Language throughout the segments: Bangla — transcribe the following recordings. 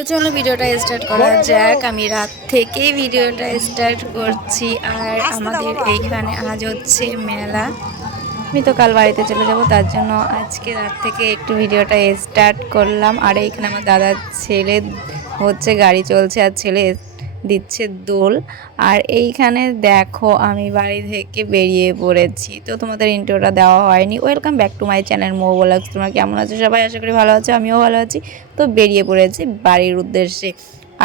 তো চলো ভিডিওটা স্টার্ট করা যাক। আমি রাত থেকেই ভিডিওটা স্টার্ট করছি আর আমাদের এইখানে আজ হচ্ছে মেলা। আমি তো কাল বাড়িতে চলে যাব তার জন্য আজকে রাত থেকে একটু ভিডিওটা স্টার্ট করলাম। আর এইখানে আমার দাদার ছেলে হচ্ছে গাড়ি চলছে আর ছেলে দিচ্ছে দোল। আর এইখানে দেখো আমি বাড়ি থেকে বেরিয়ে পড়েছি। তো তোমাদের ইন্টারভিউটা দেওয়া হয়নি। Welcome back to my channel Md blogs তোমরা কেমন আছো? সবাই আশা করি ভালো আছো, আমিও ভালো আছি। তো বেরিয়ে পড়েছি বাড়ির উদ্দেশ্যে।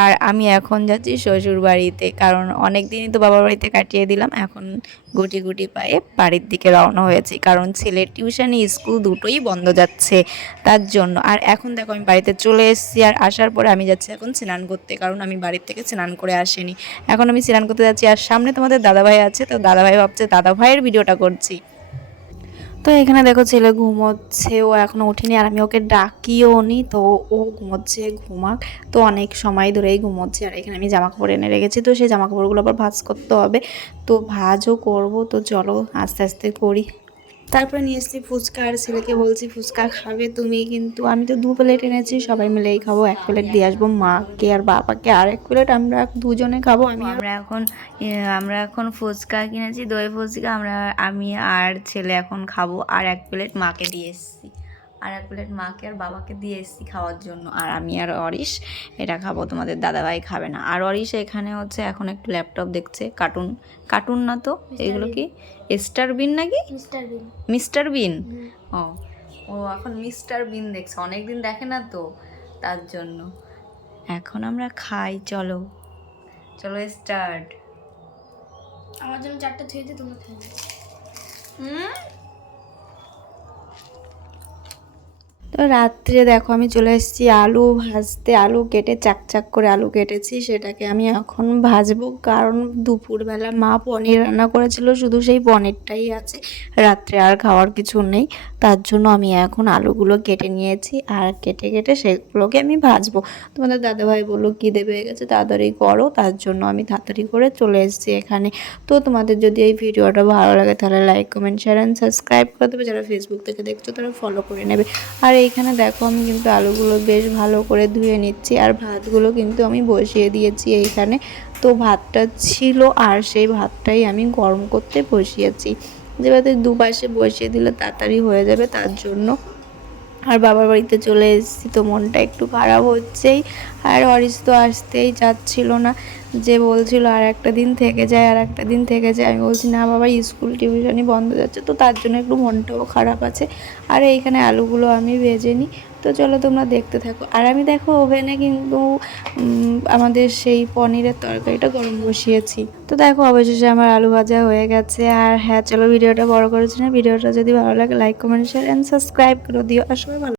আর আমি এখন যাচ্ছি শ্বশুর বাড়িতে কারণ অনেক দিনই তো বাবার বাড়িতে কাটিয়ে দিলাম, এখন গুটি গুটি পায়ে বাড়ির দিকে রওনা হয়েছি, কারণ ছেলের টিউশনি স্কুল দুটোই বন্ধ যাচ্ছে তার জন্য। আর এখন দেখো আমি বাড়িতে চলে এসেছি, আর আসার পরে আমি যাচ্ছি এখন স্নান করতে, কারণ আমি বাড়ির থেকে স্নান করে আসিনি। এখন আমি স্নান করতে যাচ্ছি, আর সামনে তোমাদের দাদাভাই আছে, তো দাদাভাই ভাবছে, দাদাভাইয়ের ভিডিওটা করছি। তো এখানে দেখো ছেলে ঘুমোচ্ছে, ও এখনও ওঠেনি আর আমি ওকে ডাকিও নি, তো ও ঘুমোচ্ছে, ঘুমাক। তো অনেক সময় ধরেই ঘুমোচ্ছে আর এখানে আমি জামা কাপড় এনে রেখেছি, তো সেই জামা কাপড়গুলো আবার ভাজ করতে হবে। তো ভাজও করব, তো চলো আস্তে আস্তে করি। তারপরে নিয়ে এসেছি ফুচকা, আর ছেলেকে বলছি, ফুচকা খাবে তুমি কিন্তু। আমি তো দু প্লেট এনেছি, সবাই মিলেই খাব, এক প্লেট দিয়ে আসব, মাকে আর বাবাকে, আর এক প্লেট আমরা দুজনে খাব, আমি আমরা এখন আমরা এখন ফুচকা কিনেছি, দই ফুচকা, আমরা, আমি আর ছেলে এখন খাব, আর এক প্লেট মাকে দিয়ে এসেছি। আর এক প্লেট মাকে আর বাবাকে দিয়ে এসেছি খাওয়ার জন্য। আর আমি আর অরিশ এটা খাব তোমাদের দাদাভাই খাবে না। আর অরিশ এখানে হচ্ছে এখন একটু ল্যাপটপ দেখছে কার্টুন। কার্টুন না তো? এগুলো কি? স্টার বিন নাকি? মিস্টার বিন। মিস্টার বিন? ও ও এখন মিস্টার বিন দেখছে। অনেকদিন দেখে না তো তার জন্য। এখন আমরা খাই চলো। চলো স্টার্ট আমার জন্য চারটা থুয়ে দিয়ে তোমরা খেয়ে নাও। তো রাত্রে দেখো আমি চলে এসেছি আলু ভাজতে, আলু কেটে চাক চাক করে আলু কেটেছি, সেটাকে আমি এখন ভাজবো। কারণ দুপুরবেলা মা পনির রান্না করেছিল, শুধু সেই পনিরটাই আছে। রাত্রে আর খাওয়ার কিছু নেই। তার জন্য আমি এখন আলুগুলো কেটে নিয়েছি আর কেটে কেটে সেগুলোকে আমি ভাজবো। তোমাদের দাদাভাই বলল, কী দেবে? গেছে, তাড়াতাড়ি করো। তার জন্য আমি তাড়াতাড়ি করে চলে এসেছি এখানে। তো তোমাদের যদি এই ভিডিওটা ভালো লাগে, তাহলে like comment share and subscribe করে দেবে। যারা ফেসবুক থেকে দেখছ, তারা ফলো করে নেবে। আর এইখানে দেখো আমি কিন্তু আলুগুলো বেশ ভালো করে ধুয়ে নিচ্ছি আর ভাতগুলো কিন্তু আমি বসিয়ে দিয়েছি এইখানে। তো ভাতটা ছিল আর সেই ভাতটাই আমি গরম করতে বসিয়েছি। যেভাবে দুপাশে বসিয়ে দিলে তাড়াতাড়ি হয়ে যাবে, তার জন্য। আর বাবার বাড়িতে চলে এসেছি তো মনটা একটু খারাপ হচ্ছেই। আর অরিস তো আসতেই চাচ্ছিল না। যে বলছিল, আর একটা দিন থেকে যায়, আর একটা দিন থেকে যায়। আমি বলছি, না বাবা স্কুল টিউশনই বন্ধ যাচ্ছে। তো তার জন্য একটু মনটাও খারাপ আছে। আর এইখানে আলুগুলো আমি ভেজে নিই। তো চলো তোমরা দেখতে থাকো। আর আমি দেখো, ওভেনে কিন্তু আমাদের সেই পনিরের তরকারিটা গরম বসিয়েছি। তো দেখো, অবশেষে আমার আলু ভাজা হয়ে গেছে। আর হ্যাঁ চলো ভিডিওটা বড় করেছি না। ভিডিওটা যদি ভালো লাগে like comment share and subscribe করে দিও। আর সবাই ভালো